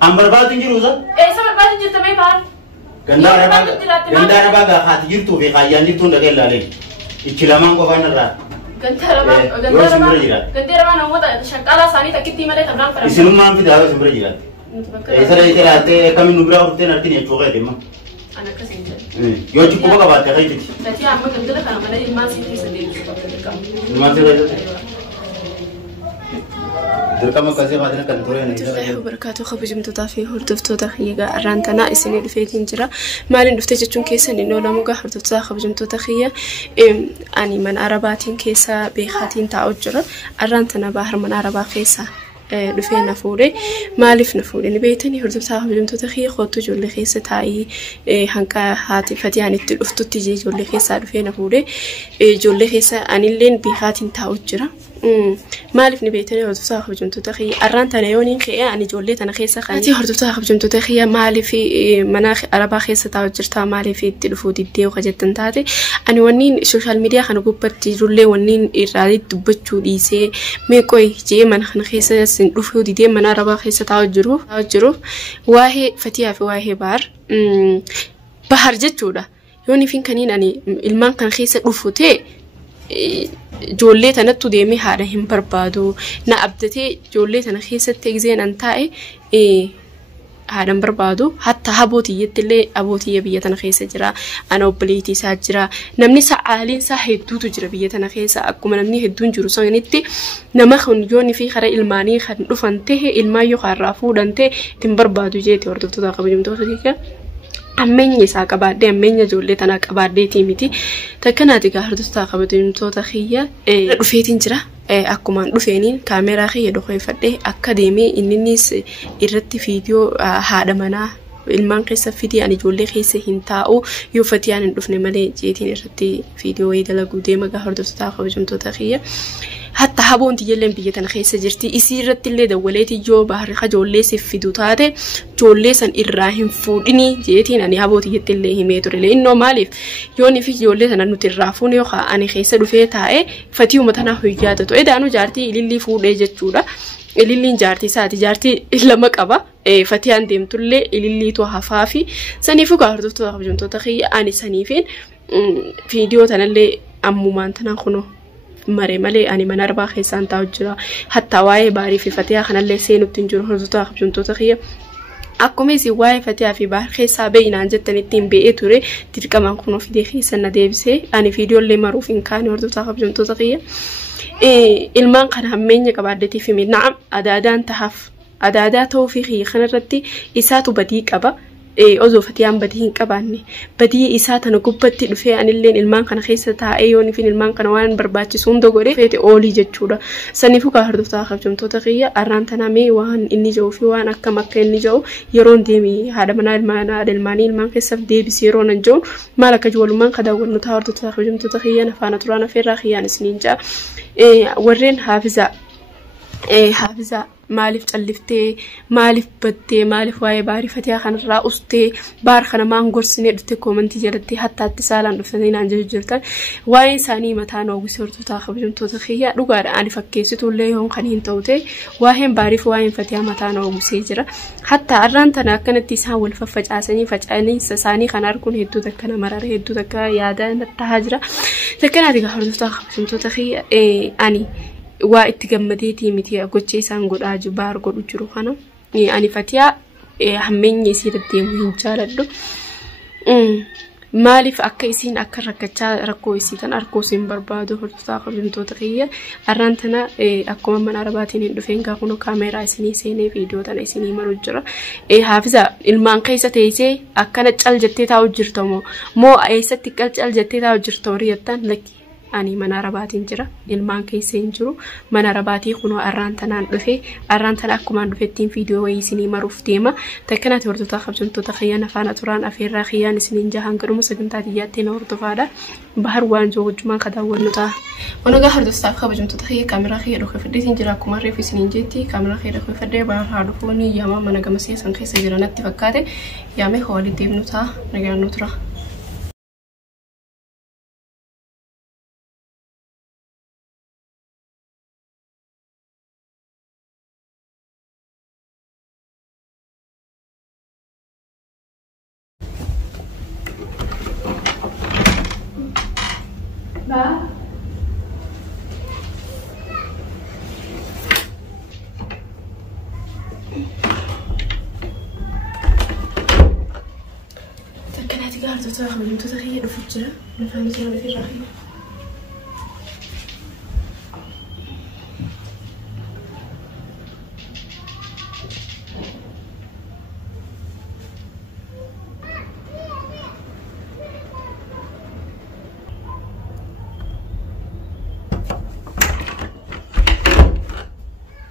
Ambar baatu jiruusa? Sambar baatu jirta mee baal? Gandaara baga haati jirtuu fi qaayyaan jirtuun dhaqee ilaalee. Ichi lamaan qofaan irraa. Gandaara maan namoota shaqqaalaa isaanii takkitti malee tabraan fara. Isinummaan fidaa yoo simbira jiraate. Eessa dhaqee laattee akkamiin nu biraa urteen arginu jechuu qeedemma. Ana akkasiin jedhe. Yoo achi quba qabaatte akka itti. Gatii amma gandara kana malee ilmaan sii keessa deemtu qabda. Ilmaan sii keessa. Dirqama akkasii baatanii kan tureen. Barakaatu kabajamtootaa fi hordoftoota kiyya arraantanaa isinii dhufeetiin jira. Maaliin dhuftee jechuun keessa inni oolamu gaa hordoftoota kabajamtoota kiyya ani mana arabaatiin keessa beekaatiin taa'u jira. Arraantana baahar mana arabaa keessa dhufee na fuudhe. Maaliif na fuudhe ni beektanii hordoftoota kabajamtoota kiyya kootu ijoollee keessa taa'ii hanqa haati fatiyaan itti dhuftutti ijoollee keessaa dhufee na fuudhe. Ijoollee keessa anilleen beekaatiin taa'u jira. Maaliif ni beektanii hordoftoota kabajamtoota kiyya arraantana yooniin ka'ee ani ijoollee tana keessa kan hordoftoota kabajamtoota kiyya maaliif mana arabaa keessa taa'u jirta maaliif itti dhufuu diddee yoo jettan taate ani wanniin sooshaal miidiyaa kana gubbatti jirullee wanniin irraa dubbachuu dhiisee meeqoy jee mana kana keessa sin dhufuu didee mana arabaa keessa taa'u jiru waa'ee fatiyaa fi waa'ee bahar jechuudha yooniif kaniin ani ilmaan kana keessa dhufu ta'e ijoollee tanattu deemee haadha hin barbaadu na abdatee ijoollee tana keessatti egzeen an taa'e haadha hin barbaadu hatta habootiyyattillee abootiyya biyya tana keessa jira ana obboleettii isaa jira namni sa'aaliin isaa hedduutu jira biyya tana keessa akkuma namni hedduun jiru sanitti nama hunjoonni fi karaa ilmaanii kan dhufan ta'e ilmaan yookaan irraa fuudhan ta'e hin barbaadu jeeti hordoftoota kabajamtoota kiyya. Ammeenyi isaa qabaadhee ammeenya ijoollee tanaa qabaadheetii miti takkanaati gaa hordoftoota kabajamtoota kiyya dhufeetiin jira akkumaan dhufeeniin kaameeraa kiyya dhokeeffadhee akka deemee innis irratti viidiyoo haadha manaa ilmaan keessa fidii ani ijoollee keessa hin taa'u yoo fatiyaan hin dhufne malee jeetiin irratti viidiyoo wayii dalaguu deema gaa hordoftoota kabajamtoota kiyya. Hatta haboon tiyyeelleen biyya tana keessa jirti isii irratti illee dawwaleeti yoo baharri ijoollee siif fidu taate ijoollee san irraa hin fuudhini jeetiin ani haboo tiyyetti illee himee ture innoo maaliif yoonni fi ijoollee sana nuti irraa fuune yookaan ani keessa dhufee taa'e fatii uummatanaa hojjaatatu edaanuu jaartii ilillii fuudhee jechuudha. Ililliin jaartii isaati jaartii lama qaba fatiyaan deemtullee ililliitu hafaa fi saniifuu gaa hordoftoota kabajamtoota kiyya ani saniifiin viidiyoo tanallee ammumaan tanaan kunoo. Maree malee ani mana arbaa keessaan taa'u jira hatta waa'ee baarii fi fatiyaa kanallee seenutti hin jiru hordoftoota kabajamtoota kiyya akkuma isin waa'ee fatiyaa fi baar keessaa beeynaan jettanitti hin be'ee ture dirqamaan kun ofii keessa na deebisee ani viidiyoollee maruuf hin kaane hordoftoota kabajamtoota kiyya ilmaan kana hammeenya qabaaddeetiif himi na'am adaadaan tahaaf adaadaa ta'uu fi kiyya kanarratti isaatu badii qaba. Osoo fatiyaan badii hin qabaanne badii isaa tana gubbatti dhufee anilleen ilmaan kana keessa taa'ee yoon fi ilmaan kana waan barbaachisu hunda godhee feete oolii jechuudha. Saniifuu kaa hordoftoota kabajamtoota kiyya arraan tanamee waan inni jiru fi waan akkam akka inni jiru yeroon deemee haadha manaa ilmaanii ilmaan keessaaf deebisee yeroo nan jiru maal akka ijoollumaan ka daawwannu ta'a hordoftoota kabajamtoota kiyya nafaana turaan afeerraa kiyyaan isiniin ja'a warreen haafizaa maaliif calliftee maaliif battee maaliif waa'ee baarii fatiyaa kanarraa ustee baar kana maan gorsinee dhuftee koomentii jalatti hattaatti saalaan dhuftanii naan jirtan waa'ee isaanii mataa noogusee hordoftoota kabajamtoota kiyya dhugaadha ani fakkeessituullee yoon kan hin ta'u ta'e waa'een baariif waa'een fatiyaa mataa noogusee jira hatta arraan tana akkanatti isaan wal faffacaasanii faca'anii isaanii kan arguun hedduu takka nama marara hedduu takka yaada tahaa jira takkanaati gaa hordoftoota kabajamtoota kiyya ani waa itti gammadeetii miti gocha isaan godhaa jiru baar godhu jiru kana ani fatiyaa hammeenya isii deddeemu hin jaaladhu maaliif akka isiin akka rakkachaa rakkoo isii tan arkoo isin barbaadu hordoftoota kabajamtoota kiyya arraan tana akkuma mana arabaatiin hin dhufeen gaa kunoo kaameeraa isinii seenee viidiyoo tana isinii maru jira haafiza ilmaan keessa teessee akkana cal jettee taa'u jirta moo eessatti cal jettee taa'u jirta horii jettaan lakki ani mana arabaatiin jira ilmaan keessa hin jiru mana arabaatii kunoo arraan tanaan dhufe arraan tana akkumaan dhufettiin viidiyoo wayii isinii maruuf deema takkanaati hordoftoota kabajamtoota kiyya nafaana turaan afeerraa kiyyaan isiniin jahaan gadhuma sagantaa xiyyaatti na hordofaadha bahar waan jiru wajjumaan ka daawwannu ta'a. Onagaa hordoftoota kabajamtoota kiyya kaameraa kiyya dhokeeffadheetiin jira akkuma reef isiniin jetti kaameraa kiyya dhokeeffadhee bahar haa dhufuuni yaamaa mana gamasee san keessa jiranatti fakkaate yaamee hawalitti deemnu ta'a nagaannu tura. با تكناتي قاعدة تاخذ من تتخيل فجرة ما فهمت أنا في الرخيم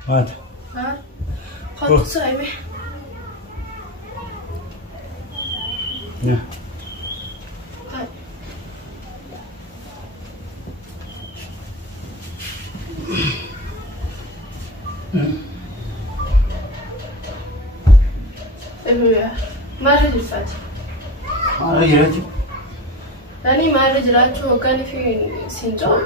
مات ها خذ صايبه نعم ما رجل فاتح ما رجل يعني ما رجلاتو وكان في سنجون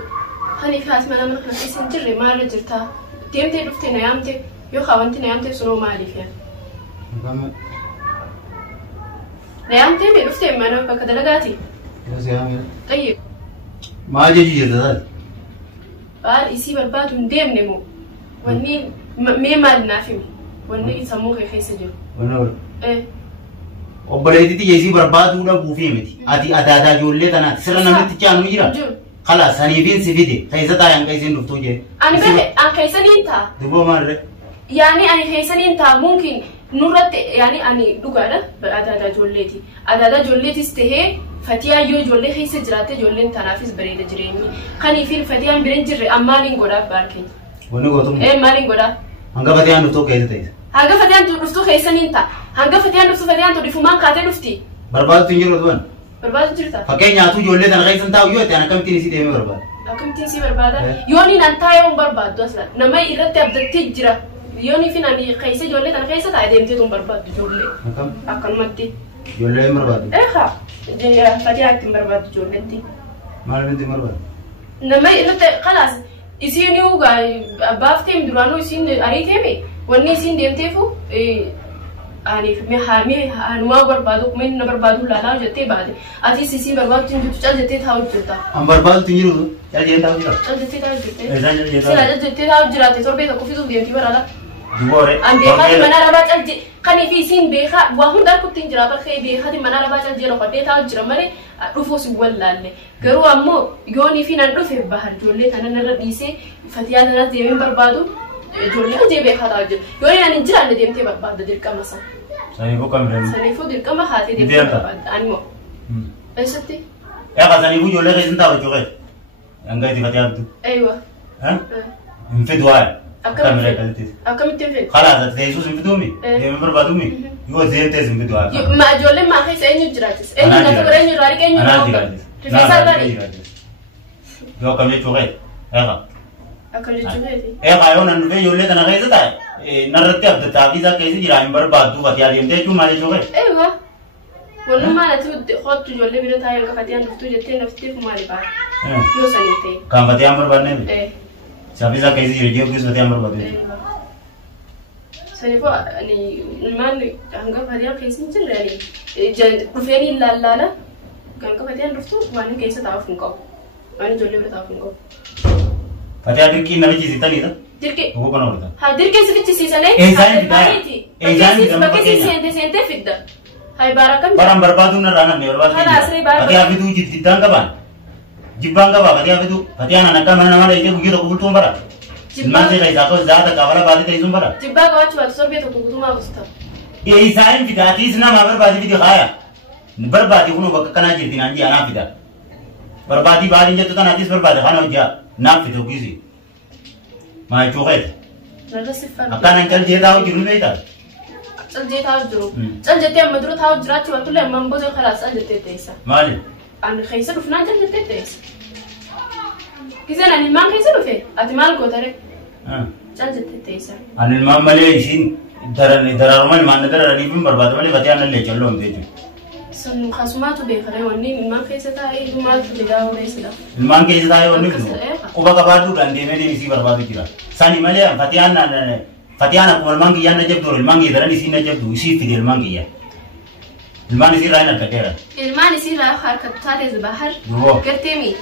هني في اسمنا من في سنجري ما رجلتها تيمتي دفتي نيامتي يو خوانتي نيامتي سنو مالي فيها نيامتي مي دفتي ما انا بكدلغاتي بس يا عمي طيب ما جيجي جدال قال يسي برباد من ديم نمو وني مي مال نافي وني يسموه خيس جو ونور ايه وبريدي يسي برباد ولا بوفي متي ادي ادادا جولي تنا سرنا متي كانوا يرا خلاص هنيفين سفيدي خيسة تايم كيسين دفتوجي أنا بقى أنا كيسني أنت دبوا مرة يعني أنا كيسني أنت ممكن نورت يعني أنا دوغانا أدادا جولتي أدادا جولتي استهي فتيا يو جولة خيسة جراتة جولة تنافس بريدة جريمي خاني في الفتيا برينجر أمالين غدا باركين ونقول إيه مالين غدا هنگا فتيا نفتو كيسة تيس هنگا فتيا نفتو كيسني أنت هنگا فتيا نفتو فتيا تدفومان كاتة نفتي برباد تنجر دوان برباد جرتا فكين ياتو جولة تنا خيسة تاو يو تنا كم تنسي ديمي برباد أكم تنسي بربادا يوني نانتايو برباد أصلا نما إذا تبدأ تجرا يوني في نامي خيسة جولة تنا خيسة تعدين تدوم برباد جولة أكل متي جولة مرباد إيه خا جيا فتيا أكتم برباد جولة تي ما بنتي مرباد نما إذا خلاص يسين يوغا بافتهم درانو يسين أريتهمي وني يسين ديمتيفو يعني في محامي هنوا بربادو من بربادو لانا جتة بعد أتي سيسي برباد تنجو تجال جتة ثاو جتا हम बर्बाद तुझे रो क्या जेता हो जरा تجال جتة ثاو جتة ऐसा जेता سلا جتة ثاو جراته تور بيتا كوفي تو ديمتي برالا दुबोरे أم بيخا منا ربا تجال خاني في سين بيخا وهم دار كتين جرا برخي بيخا دي منا ربا تجال جرا قدي ثاو جرا مري رفوس ولا لي كرو أمو يوني فينا نرفع بحر جولة أنا نرديسه فتيان الناس ديمين بربادو جولة جي بيخا ثاو جرا يوني أنا نجرا نديمتي برباد ديركا مسا سنيفو كم رم سنيفو ديركا ما خاتي ديمتي برباد أنمو أيشتي يا كسنيفو جولة كيسن تاو جوكي أنغاي تفتيا بدو أيوة ها انفدوا أكم تنفيد خلاص تيسوس انفدومي ديمي بربادومي يو زين تيس انفدوا ما جولة ما خيس أينو جراتس أينو نتبر أينو رارك أينو أنا جراتس تفيسا راري يو كم يجوكي يا أكل جوكي ए खायो नन्नु पे योले तना कैसे था नरत्य अब ताकि जा कैसे जिराम पर बात तू बतिया लेते क्यों मारे जोगे أيوة والله ما نتود خط جولة بيرو تايل كفتيان نفتو جتة نفتي فمالي بار يو سنتي काम बतिया पर बनने में إيه सभी जा कैसे रेडियो किस बतिया पर बते سنفو يعني المان هنگا فتيان كيسين جل يعني بروفيني لا لا لا هنگا فتيان نفتو وانا كيسة تعرفنكو وانا جولة بيرو تعرفنكو बतिया फिर की नवी चीज इतनी था ديركي वो कौन होता ها ديركي سكتي سيسانه إنسان بداية. إنسان بداية. بكسي سينته سينته فيدا هاي باركم barang berbadu na rana ne berbadu خلاص ري بارك batiya fitu jiddang ka ban jibbang ka ba batiya fitu batiya na nakka mana mana ike bugi to bultum bara man se kai zako zada kawala badi kai zum bara جبا قوات وات صربيه تقوتو ما بستا ye isain fidati isna ma berbadi fidi khaya berbadi kuno bak kana jirti nanji ana fida berbadi badi je to tanadis berbadi khana ja na fitu kisi ma chuqet نرجع سفر akana kal je dawo jiru ne ta चल जे था जरो चल जते मदरो था जराच वतले मंबोज خلاص चल जते تيسا mali انا خيسر فنا चल जते تيسا كيزن انا ما خيسر في اتمال قدره चल जते تيسا anil mamale isin dararuman man darani bim berbadu mali batiya na le challo onde سن خصماتو بيخره وني ما خيسه تا اي ما تداو ريسلا ilman ke isayo onni kuba kabadu dan deme de isi berbadu kira sani male Fatiana kuma ilman giya na jabdu ilman giya darani isi na jabdu isi fidel ilman giya ilman isi raina katera الماني سيلا حركه تاريز بحر هو كرتمي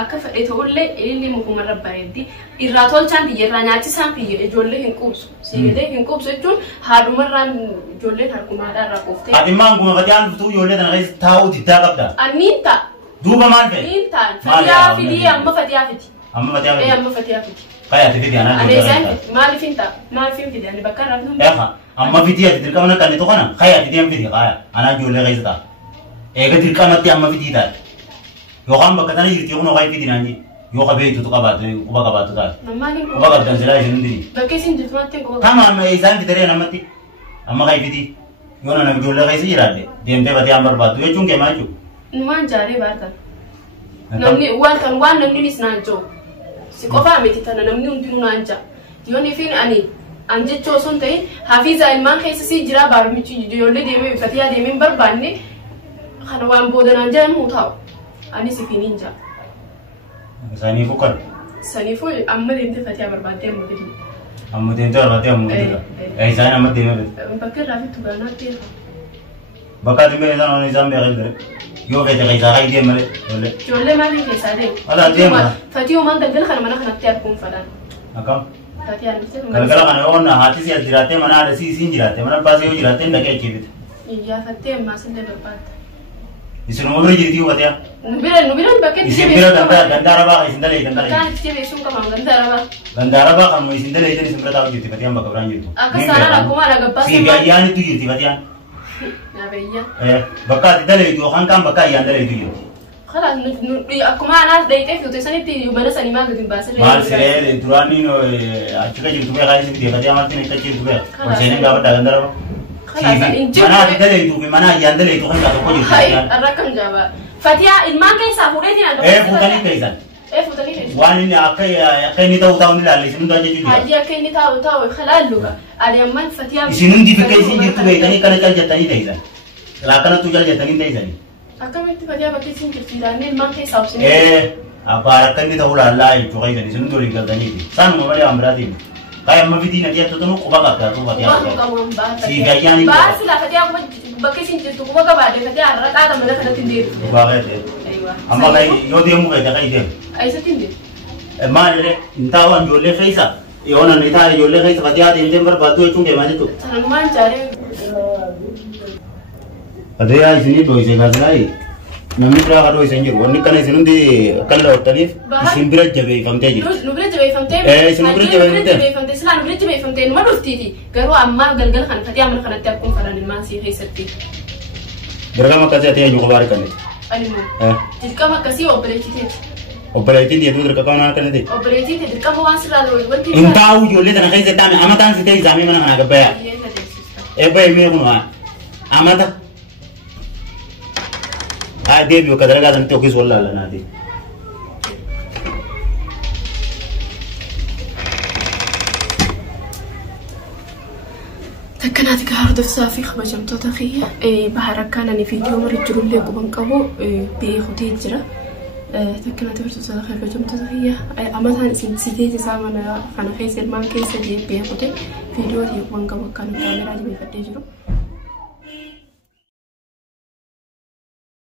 akka fedhe ta'ullee ililli mukuma rabbareeddi irraa tolchaan biyyeerraa nyaachisaan biyya ijoollee hin quubsu siigalee hin quubsu jechuun haadhumarraan ijoolleen harkumaadhaarraa quuftee. Adimmaan guma fatiyaan dhuftuu ijoollee tana keessa taa'uu diddaa qabda. Anniin ta'a. Duuba maal ta'e? Niin ta'a. Fatiyaa fidii amma fatiyaa fiti. Amma fatiyaa fiti. Amma fatiyaa fiti. Kaya ati fiti anaa ijoollee. Maaliif hin ta'a? Maaliif hin fidi? Ani bakka irraa fidu. Eefa amma fiti ati dirqama kan tokko kana kaya ati deem fiti kaya anaa ijoollee keessa ta'a. Eega dirqamatti amma fiti ta'a. Yookaan bakka tana jirti kun okaa fiti naanni. Yoo qabeetu tu qabaatu quba qabaatu ta'a. Quba qabdan silaa isin hundi. Bakka isin jirtu maatti quba. Kama amma isaan fitaree namatti amma kaya fiti. Yoo nana ijoollee keessa jiraate deemtee fatiyaan barbaaddu jechuun keemaa jechuudha. Numaan jaaree baatan. Namni waan namnis naan jiru. Si qofaa miti tana namni hundinuu naan jira. Yoonni fi an jechuu osoo hin ta'in hafiiza ilmaan keessa si jira baarmichi ijoollee deemee fatiyaa deemee hin barbaanne kana waan booda naan jedhamu taa'u. Anis ifiin hin jira. Saniifuu kan? Saniifuu amma deemtee fatiyaa barbaaddee amma fiduu. Amma deemtee barbaaddee amma fiduu. Isaan amma deemee fiduu. Bakka irraa fittu gaanaatti eefa. Bakka ati mbele sana isaan beekan dere. Yoo fete keessa haa idee malee. Ijoollee maaliin keessaa deemu? Ala deema. Fatii uumaan galgala kana mana kanatti arguun fadhaan. Akkam? Fatii aannisee. Galgala kana yoo haati si as jiraattee mana haadha si isiin jiraatte mana baasee yoo jiraattee dhaqee achiifite. Iyyafattee ammaas illee barbaadda. Isinuma bira jirti hubatea. Nu bira bakka itti isin bira gandaara baa isin dalee gandaara. Kan itti jabeessuun qabamu gandaara baa. Gandaara baa kan isin dalee isin bira taa'u jirti fatiyaan bakka biraan jirtu. Akka saanaan akkuma dhagabbaa. Si ayyaanitu jirti fatiyaan. Nabiyya. Bakka ati dalee yookaan kan bakka ayyaan dalee jirti. Khalas akkuma anaas dayitee fi sanitti mana sanii maal gadi baasirree. Maal siree duraanii achi ka jirtu beekaa isin bitee fatiyaan marti ni kachi jirtu beekaa. Olseenii gaafa gandaara baa. Mana ati dalee tuufi mana ayyaan dalee tuufi kan tokko jirti. Hai arrakam jaba. Fatiyaa ilmaan keessaa fuudheetiin adda. Fuutanii keessan. Fuutanii keessan. Waan inni akka inni ta'u ni ilaalle isin hundaa jechuudha. Hajji akka inni ta'u halaalluga. Ani amman fatiyaa. Isin hundi bakka isin jirtu beekanii kana cal jettanii ta'isan. Akkanattuu cal jettanii ta'isanii. Akkamitti fatiyaa bakka isin jirtu ilaannee ilmaan keessaa obsinee. Abbaan akka inni ta'u laallaa jechuudha keessan isin hundi waliin galtaniiti. Saanuma malee waan biraatiin. Kaya amma fitiin ati attu nu quba qabda tu fatiyaa. Si gayyaan hin baasi la fatiyaa bakka isin jirtu quba qabaadde fatiyaa irra qaata mana kanatti hin deebitu. Baaqee. Amma kai yoo deemu kai takai deemu. Aisatti hin deebitu. Maal intaawwan ijoollee keessa yoo nan itaa ijoollee keessa fatiyaa deemtee barbaaddu jechuun keemaa jechuudha. Sanumaan jaaree. Fatiyaa isinii dho'isee kaasilaayi. Namni biraa kadoo isin jiru wanni kana isin hundi kan laawwattaniif isin bira jabeeffamtee jirti. Nu bira jabeeffamtee. Isin bira jabeeffamtee. Silaa nu bira jabeeffamtee numa dhuftiiti. Garuu amma galgala kana fatiyaa mana kanatti akkuma falan ilmaan sii keessatti. Dirqama akkasii ati eenyu kophaa arganne? Animmoo. Dirqama akkasii obboleettiteeti. Obboleettiin jedhu dirqama waan akkanatti. Obboleettiin dirqama waan sirraa ta'u wanti. Intaa'u ijoollee tana keessa taa'ame amataan si ta'e isaamee mana kana gabbayaa. Eebba himee kun waan amata. Deebi'u akka dalagaa sanatti yookiis wallaala naati. Takkanaati gaa hordofsaa fi kabajamtoota kiyya bahara akkaan ani viidiyoo marii jirullee quban qabu beekutee jira. Takkanaati hordofsaa kabajamtoota kiyya amataan isin sitee isaa mana kana keessa ilmaan keessa beekutee viidiyoo quban qabu akkaan kaameraa jabeeffadhee jiru.